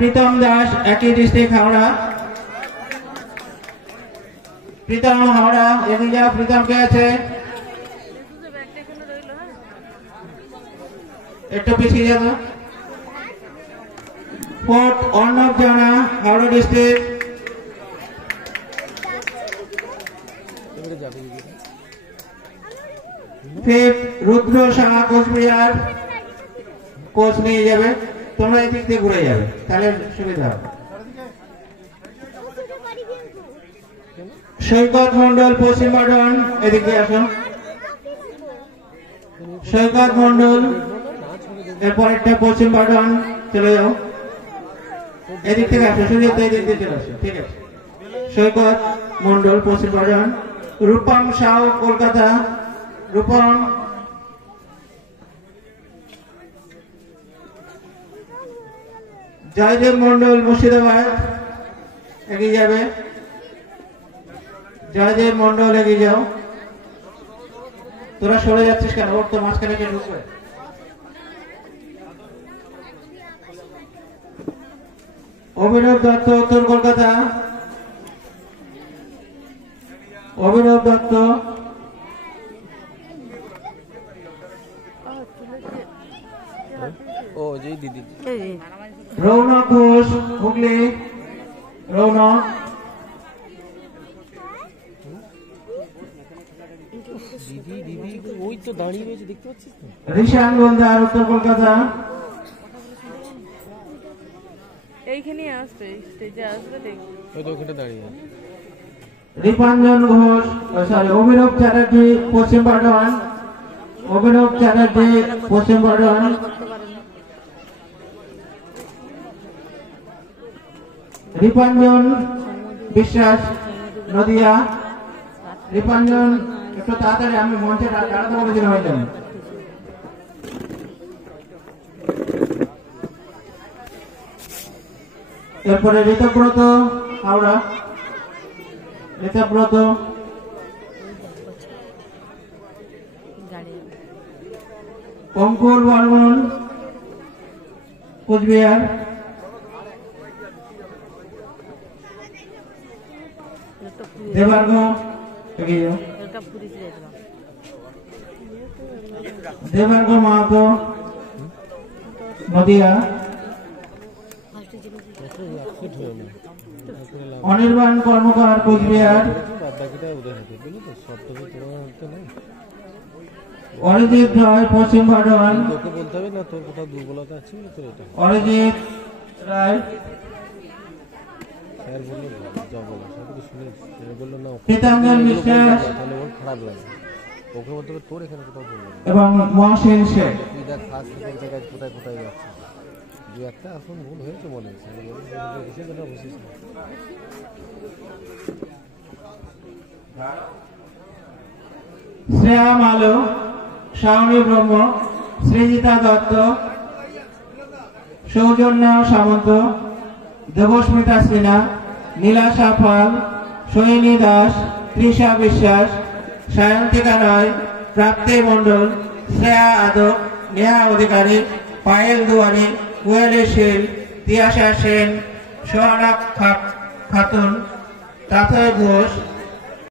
প্রীতম দাস, একই ডিস্ট্রিক্ট হাওড়া। প্রীতম হাওড়া, এগিয়ে যাও। প্রীতম কে আছে? একটু পিছিয়ে যাবো। ফোর্থ অর্ণব জানা, হাওড়া ডিস্ট্রিক্ট। ফিফথ রুদ্র শাহ, কোচবিহার। কোচ নিয়ে যাবে, তোমরা এই দিক দিয়ে ঘুরে যাবে, তাহলে সুবিধা হবে। সৈকত মন্ডল, পশ্চিম বর্ধমান, এদিক দিয়ে আসো। সৈকত মন্ডল, এরপর একটা পশ্চিম বর্ধমান, চলে যাও। এদিক থেকে আসো, সুজিত এদিক দিয়ে চলে আসো, ঠিক আছে। সৈকত মন্ডল, পশ্চিম বর্ধমান। রূপম সাউ, কলকাতা। রূপম। জয়দেব মন্ডল, মুর্শিদাবাদ, এগিয়ে যাবে। জয়দেব মন্ডল, এগিয়ে যাও। তোরা সরে যাচ্ছিস কেন? ওর তো মাঝখানে কে ঢুকবে? অভিনব দত্ত, উত্তর কলকাতা। অভিনব দত্ত। ও জি দিদি। রৌনক ঘোষ, হুগলি। রৌনক। দিদি দিদি ওই তো দাঁড়িয়ে রয়েছে, দেখতে পাচ্ছিস তো? ঋষান গোলদার, উত্তর কলকাতা। এইখানে আসবে, স্টেজে আসবে, দেখবে ওই তো ওখানে দাঁড়িয়ে আছে। দীপাঞ্জন ঘোষ, সরি, অভিনব চ্যাটার্জি, পশ্চিম বর্ধমান। অভিনব চ্যাটার্জি, পশ্চিম বর্ধমান। দীপাঞ্জন বিশ্বাস, নদিয়া। দীপাঞ্জন, একটু তাড়াতাড়ি, আমি মঞ্চে দাঁড়াতে বলেছিলাম হয়তো। এরপরে ঋতব্রত, হাওড়া। ঋতব্রত। অঙ্কুর বর্মন, কোচবিহার। দেবার্ঘ, দেবার্ঘ মাহাতো, নদিয়া। অনির্বাণ কর্মকার, কোচবিহার। অরিজিৎ রায়, পশ্চিম বর্ধমান। বলতে হবে না তোর কোথাও দুর্বলতা আছে? অরিজিৎ রায়। স্যার বললো যা বলো, সব কিছু শুনে স্যার বললো না, পীতাম্বর বিশ্বাস, তাহলে ওর খারাপ লাগে। ওকে বলতে হবে তোর এখানে কোথাও বললো এবং মহসিন শেখ। তুই দেখ ফার্স্ট সেকেন্ড জায়গায় কোথায় কোথায় যাচ্ছে। দু একটা এখন ভুল হয়েছে মনে হচ্ছে, বসিস না। শ্রেয়া মালো, শাওনী ব্রহ্ম, সৃজিতা দত্ত, সৌজন্য সামন্ত, দেবস্মিতা সিনহা, নীলাশা পাল, সোহিনী দাস, তৃষা বিশ্বাস, সায়ন্তিকা রায়, প্রাপ্তি মন্ডল, শ্রেয়া আদক, নেহা অধিকারী, পায়েল দুয়ারি, কুয়ালি শীল, তিয়াশা সেন, সোহানা খাতুন, তাথয় ঘোষ,